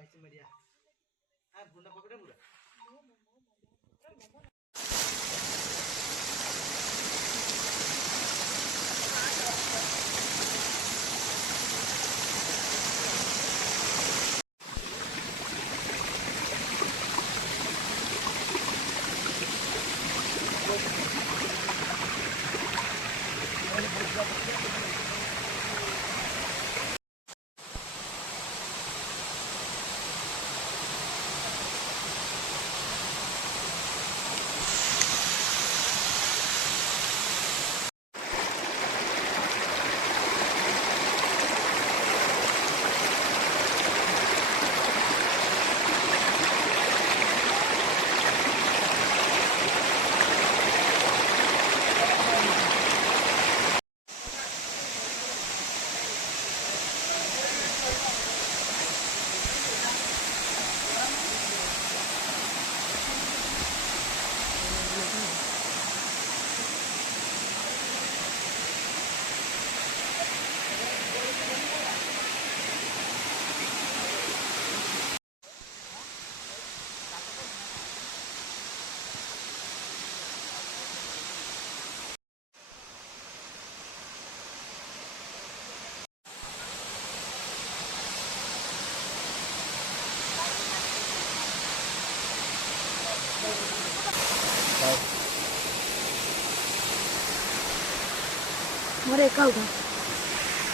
लाइस media हां बुंडा पकड़े पूरा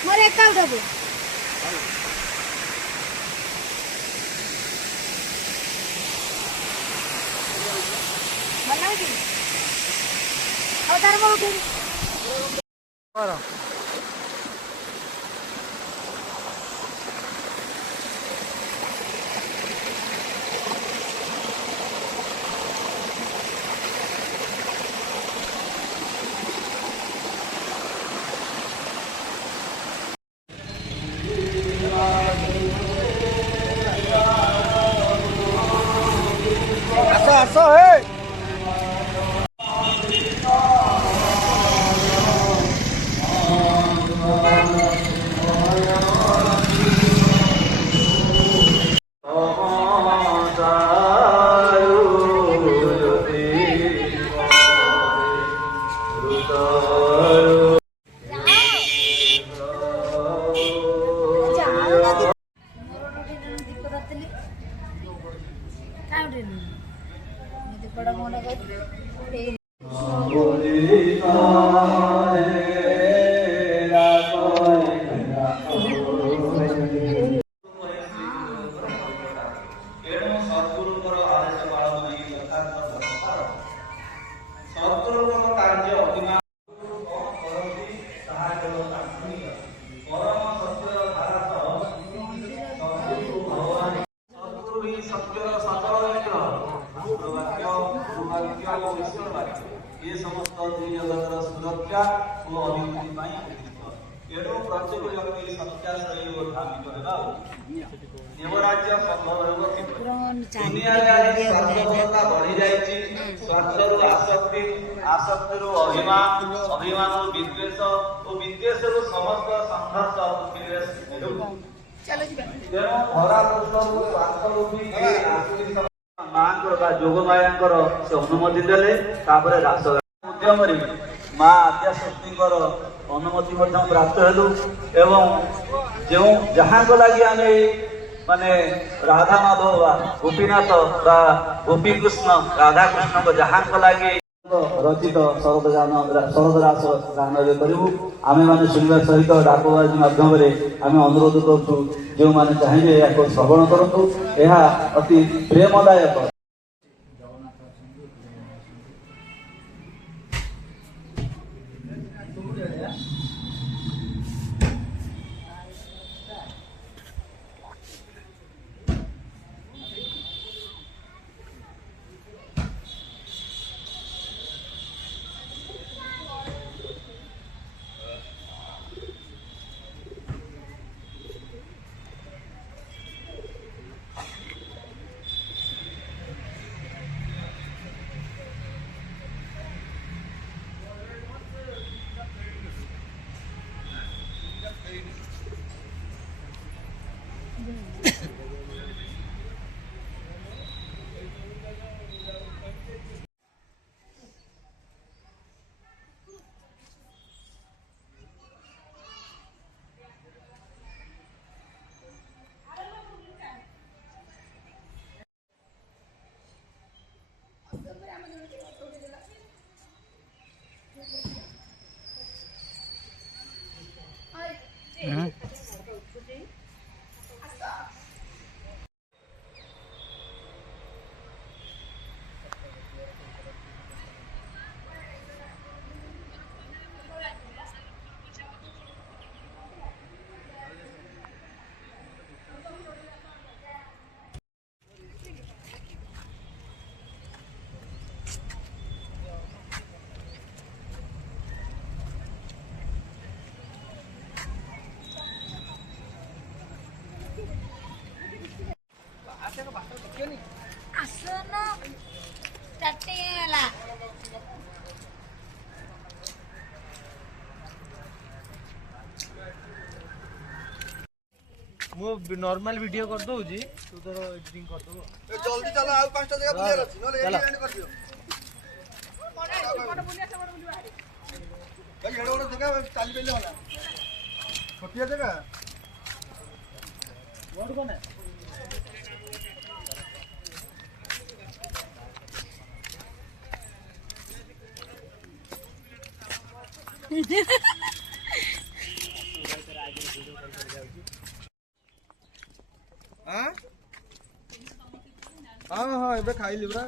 मोरे का उठा बे बना की और तार में उठे और आसो हे ये समस्त जगतर सुरक्षा और अभिवृद्धि उद्दिष्ट एणु प्रत्येक व्यक्ति सत्याश्रयी और धार्मिक देवराज्य संभव दुनिया स्वार्थपरता बढ़ी जाइए स्वार्थरु आसक्ति आसक्तिरु अभिमान अभिमानरु विद्वेष और विद्वेषरु समस्त संघर्ष पृथ्वीरे तेणु धरापृष्ठरु स्वार्थरूपी माँ जोग माया से अनुमति देले रास उद्यम माँ आद्याशक्ति अनुमति प्राप्त हेलु एवं जो जहाँ को लगी आम माने राधा माधव गोपीनाथ गोपी कृष्ण राधा कृष्ण को जहाँ को लगी रचित शरदरास गान करूँ आम मैंने शुणा सहित डाकबाजी मध्यम आम अनुरोध करूँ जो मैंने चाहिए या श्रवण करूँ यह अति प्रेमदायक ଆସନ ଷ୍ଟାର୍ଟିଂ ହେଲା। ମୁଁ ନର୍ମାଲ ଭିडिଓ କରିଦଉଛି ତୁ ତୋର ଏଡିଟିଂ କରିଦବୁ। ଜଲ୍ଦି ଚାଲ ଆଉ 5ଟା ଜାଗା ବୁଲିବାର ଅଛି ନହେଲେ ଏଠି ଏଣ୍ଡ କରିଦିଅ। ଭାଇ ଏଡେ ବଡ଼ ଜାଗା ଚାଲି ପାଇଲେ ହେଲା। ଛୋଟିଆ ଜାଗା ବଡ଼ ବନା। ହଁ ଏବେ ଖାଇଲି ପୁରା।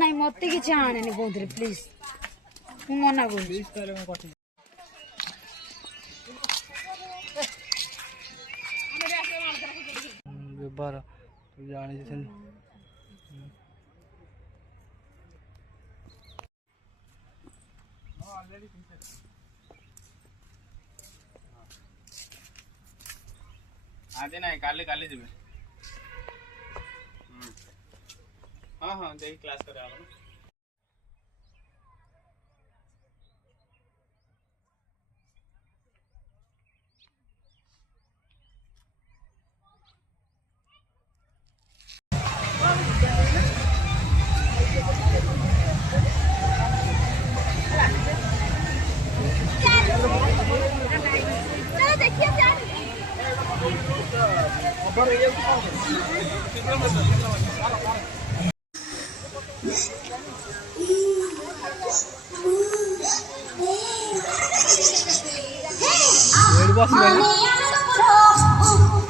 ନାଇଁ ମତେ କିଛି ଆଣେନି କହୁଥିଲି ପ୍ଲିଜ, ମୁଁ ମନା କରୁଛି। ବ୍ୟବହାର ତୁ ଜାଣିଛୁ ସେମିତି। ଆଜି ନାଇଁ କାଲି କାଲି ଯିବେ। ହଁ ହଁ ଯାଇକି କ୍ଲାସ୍ କରିବା ହବ ନା।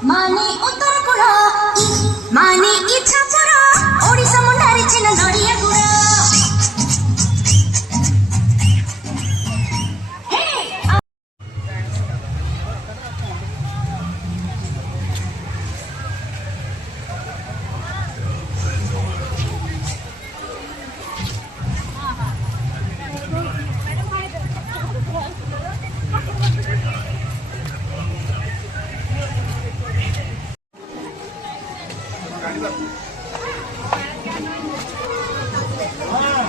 माने उत्तर पुरा माने इच्छा पुरा ओडिसा मुंडारी चिन नडिया गुड़ा ହଁ।